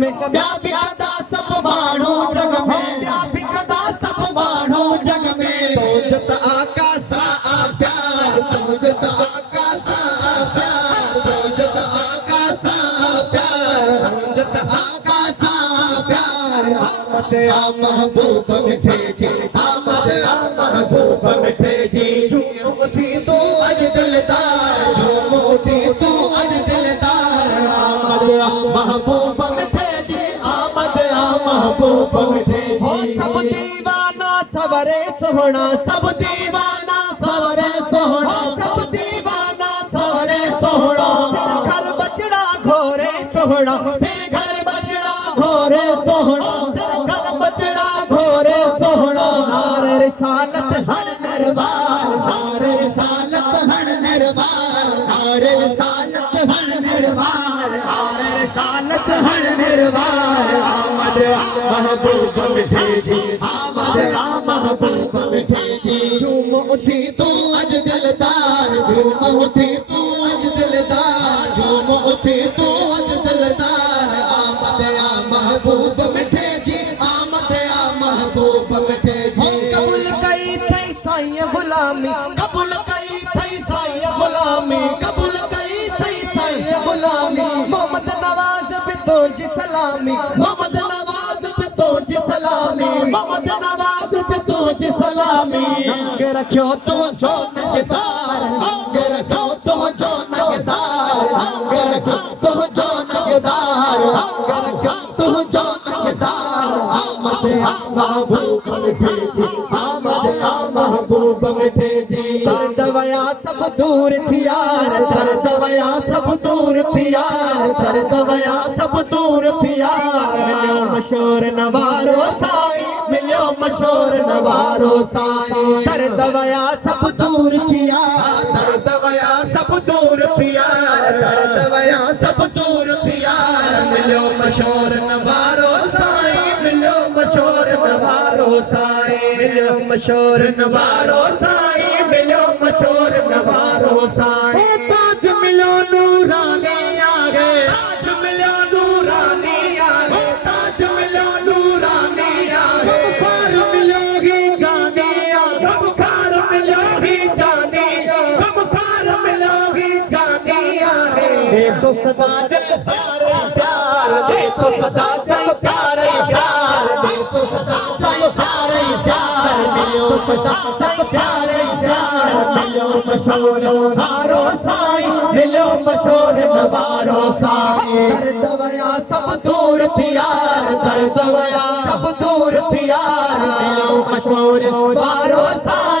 में ॿिया बि कंदा सभु माण्हू जग में ॿिया बि कंदा सभु माण्हू जग में तुंहिंजो त आका सां प्यार तुंहिंजो त आका सां प्यार तुंहिंजो त आका सां प्यार तुंहिंजो त आका सां प्यार आमद आ महबूब मिठे जी आमद आ महबूब मिठे जी झूम उठी तूं अॼु दिलदार झूम उठी तूं अॼु दिलदार आमद आ महबूब मिठे जी आमद आ महबूब मिठे जी सब दीवाना सवरे सोहना सब दीवाना सवरे सोहना सब दीवाना सवरे सोहना घर बचड़ा घोरे सोहना सिर घर बचड़ा घोरे सोहना सिर घर बचड़ा घोरे सोहना नारे रिसालत हर दरबार नारे रिसालत हर दरबार नारे रिसालत हर दरबार नारे रिसालत हर दरबार आमद महबूब मिठे जी आमद महबूब मिठे जी झूम उठी तूं अॼु दिलदार झूम उठी तूं अॼु दिलदार झूम उठी तूं अॼु दिलदार आमद महबूब मिठे जी आमद महबूब मिठे जी कबूल कई थई साईं गुलामी कबूल कई थई साईं गुलामी कबूल कई थई साईं गुलामी मोहम्मद नवाज़ भी तुझी सलामी मोहम्मद नवाज़ भी तुझी सलामी मोहम्मद नवाज़ भी तुझी सलामी अंग रखियो तू जो नगदार अंग रखियो तू जो नगदार अंग रखियो तू जो नगदार अंग रखियो तू जो नगदार आमद महबूब मिठे जी आमद महबूब मिठे जी दर्द वया सब दूर थियार दर्द वया सब दूर थियार दर्द वया सब दूर थियार मिलियो मशहूर नवारो साईं मिलियो मशहूर नवारो साईं दर्द वया सब दूर थियार दर्द वया सब दूर थियार दर्द वया सब दूर थियार मिलियो मशहूर नवारो साईं मिलियो मशहूर नवारो साईं मिलियो मशहूर नवारो साईं मिलियो मशहूर नवारो साईं ताज मिलियो नूरानी आगे ताज मिलियो नूरानी आगे ताज मिलियो नूरानी आगे बुखार मिलियो ही जानी आगे बुखार मिलियो ही जानी बुखार मिलियो ही जानी आगे दे तो सदा जग प्यारे प्यार दे तो सदा सब प्यारे प्यार दे तो सदा सब प्यारे प्यार मिलियो सदा सब प्यारे प्यार मिलियो मशहूर नवारो साईं मिलियो मशहूर नवारो साईं दर्द वया सब दूर थियार दर्द वया सब दूर थियार मिलियो मशहूर नवारो साईं